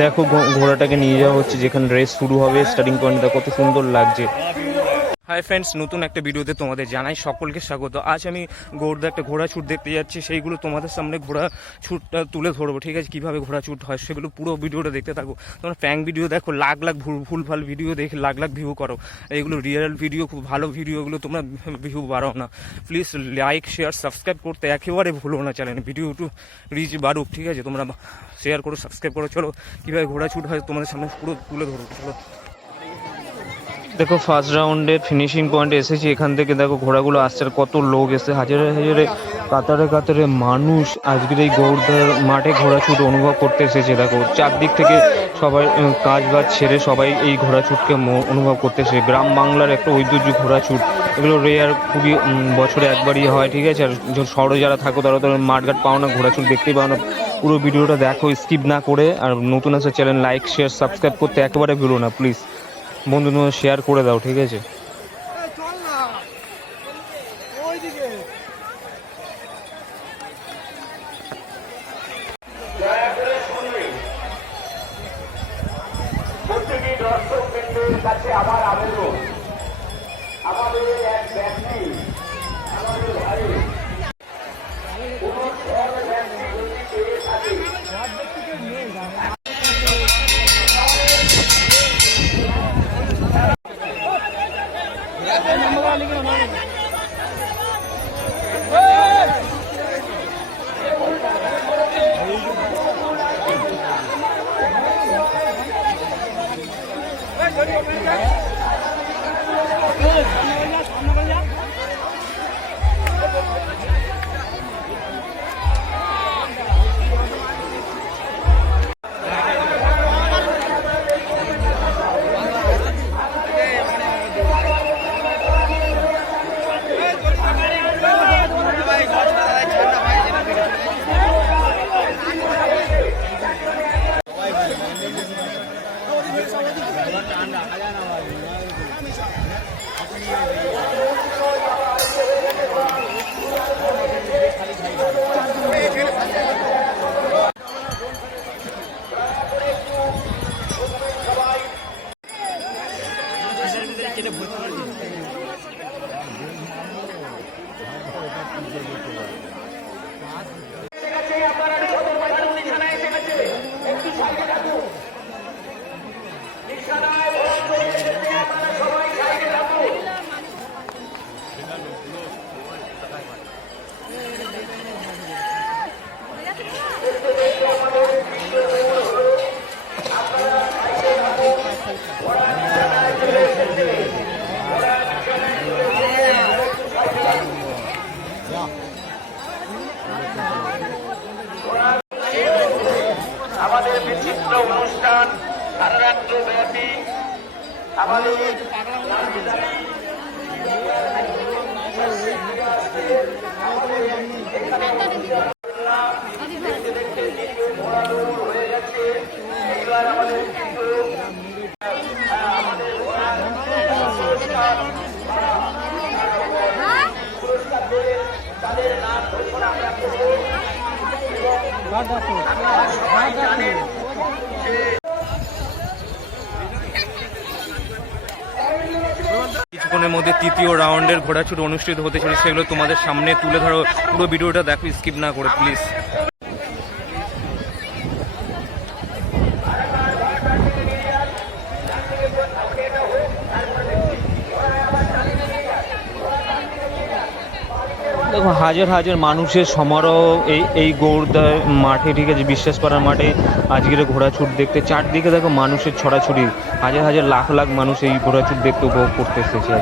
দেখো ঘোড়াটাকে নিয়ে যাওয়া হচ্ছে যেখানে রেস শুরু হবে স্টার্টিং পয়েন্টটা কত সুন্দর লাগছে। হাই ফ্রেন্ডস নতুন একটা ভিডিওতে তোমাদের জানাই সকলকে স্বাগত। আজ আমি গৌড়দা একটা ঘোড়া ছুট দেখতে যাচ্ছি, সেইগুলো তোমাদের সামনে ঘোড়া ছুটটা তুলে ধরবো, ঠিক আছে? কীভাবে ঘোড়া ছুট হয় সেগুলো পুরো ভিডিওটা দেখতে থাকো। তোমরা প্যাং ভিডিও দেখো, লাখ লাখ ভুল ভুলভাল ভিডিও দেখে লাখ লাখ ভিউ করো। এইগুলো রিয়েল ভিডিও খুব ভালো ভিডিওগুলো তোমরা ভিউ বাড়াও না। প্লিজ লাইক শেয়ার সাবস্ক্রাইব করতে একেবারে ভুলো না চ্যানেল ভিডিও একটু রিচ বাড়ুক, ঠিক আছে? তোমরা শেয়ার করো সাবস্ক্রাইব করো। চলো, কীভাবে ঘোড়া ছুট হয় তোমাদের সামনে পুরো তুলে ধরো চলো। দেখো ফার্স্ট রাউন্ডে ফিনিশিং পয়েন্টে এসেছি। এখান থেকে দেখো, ঘোড়াগুলো আসছে কত লোক এসে হাজারে হাজারে, কাতারে কাতারে মানুষ আজকের এই গৌড়দার মাঠে ঘোড়া ছুট অনুভব করতে এসেছে। দেখো, চারদিক থেকে সবাই কাজ বাজ ছেড়ে সবাই এই ঘোড়া ছুটকে অনুভব করতে এসেছে। গ্রাম বাংলার একটা ঐতিহ্য ঘোড়া ছুট এগুলো রেয়ার খুবই বছরে একবারই হয়, ঠিক আছে? আর শহরে যারা থাকো, তারা তো মাঠঘাট পাও না ঘোড়া ছুট দেখতেই পাও না। পুরো ভিডিওটা দেখো স্কিপ না করে, আর নতুন আসে চ্যানেল লাইক শেয়ার সাবস্ক্রাইব করতে একেবারে ভুলো না প্লিজ বন্ধু শেয়ার করে দাও ঠিক আছে? Vai, vai, vai, vai. আমাদের বিচিত্র অনুষ্ঠান সারা রাজ্য ব্যাপী আমাদের কিছুক্ষণের মধ্যে তৃতীয় রাউন্ডের ঘোড়াছুট অনুষ্ঠিত হতে চলেছে। সেগুলো তোমাদের সামনে তুলে ধরো। পুরো ভিডিওটা দেখো, স্কিপ না করে প্লিজ দেখো হাজার হাজার মানুষের সমারোহ এই এই গৌড় মাঠে, ঠিক আছে, বিশ্বাস করার মাঠে আজকের ঘোড়াছুট দেখতে। চারদিকে দেখো মানুষের ছড়াছড়ি, হাজার হাজার লাখ লাখ মানুষ এই ঘোড়াছুট দেখতে উপভোগ করতে এসেছে।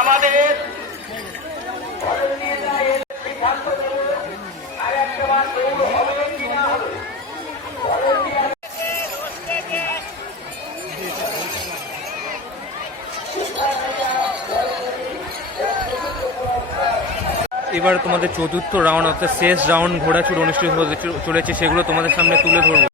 আমাদের এবার তোমাদের চতুর্থ রাউন্ড অর্থাৎ শেষ রাউন্ড ঘোরাছুট অনুষ্ঠিত চলেছে, সেগুলো তোমাদের সামনে তুলে ধরবো।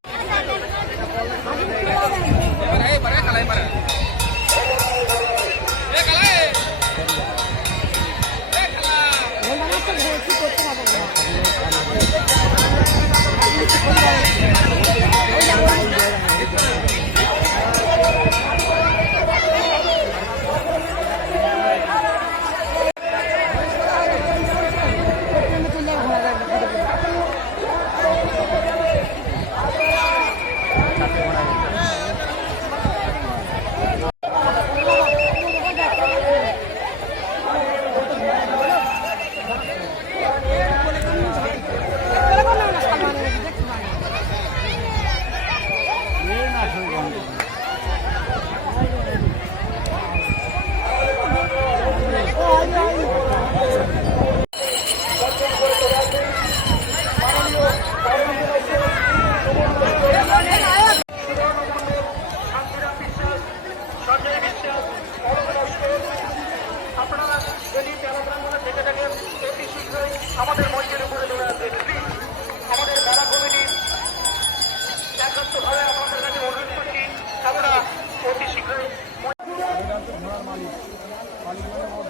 তার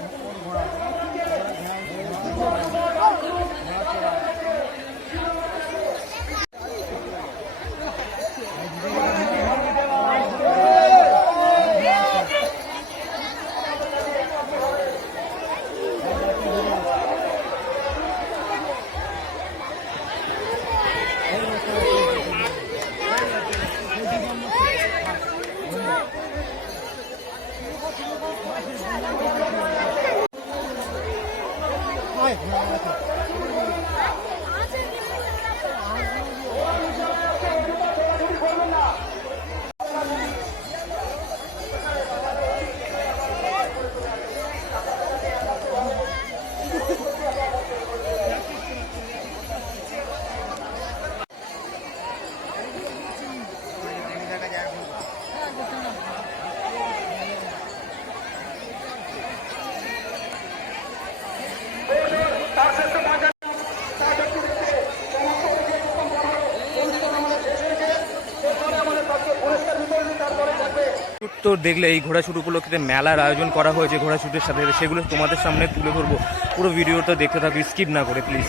তো দেখলে এই ঘোড়াছুট উপলক্ষে মেলার আয়োজন করা হয়েছে ঘোড়াছুটের সাথে, সেগুলো তোমাদের সামনে তুলে ধরবো। পুরো ভিডিওটা দেখতে থাকবে স্কিপ না করে প্লিজ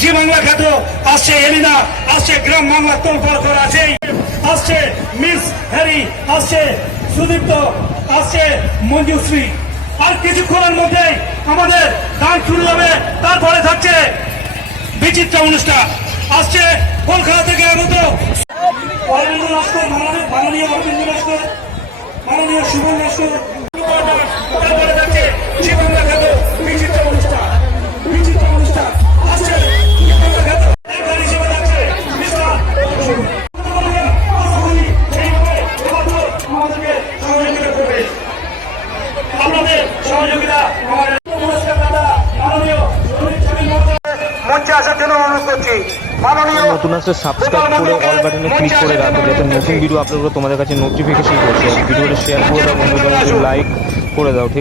জি বাংলা খ্যাত আসছে এলিনা, আসছে গ্রাম বাংলা তোলপাড় করে আছে আসছে মিস হ্যারি, আসছে সুদীপ্ত, আসছে মঞ্জুশ্রী। আর কিছুক্ষণের মধ্যে আমাদের গান শুরু হবে, তারপরে থাকছে বিচিত্র অনুষ্ঠান। আসছে কলকাতা থেকে আগত অরবিন্দ লস্কর, মাননীয় মাননীয় অরবিন্দ লস্কর, মাননীয় সুমন লস্কর। তারপরে থাকছে জীবনদা খ্যাত বিচিত্র অনুষ্ঠান। বিচিত্র নতুন আসলে সাবস্ক্রাইব করে অল বাটনে ক্লিক করে রাখো যাতে নতুন ভিডিও আপলোড করে তোমাদের কাছে নোটিফিকেশন পৌঁছে। ভিডিওটা শেয়ার করে দাও বন্ধুদের লাইক করে দাও ঠিক আছে?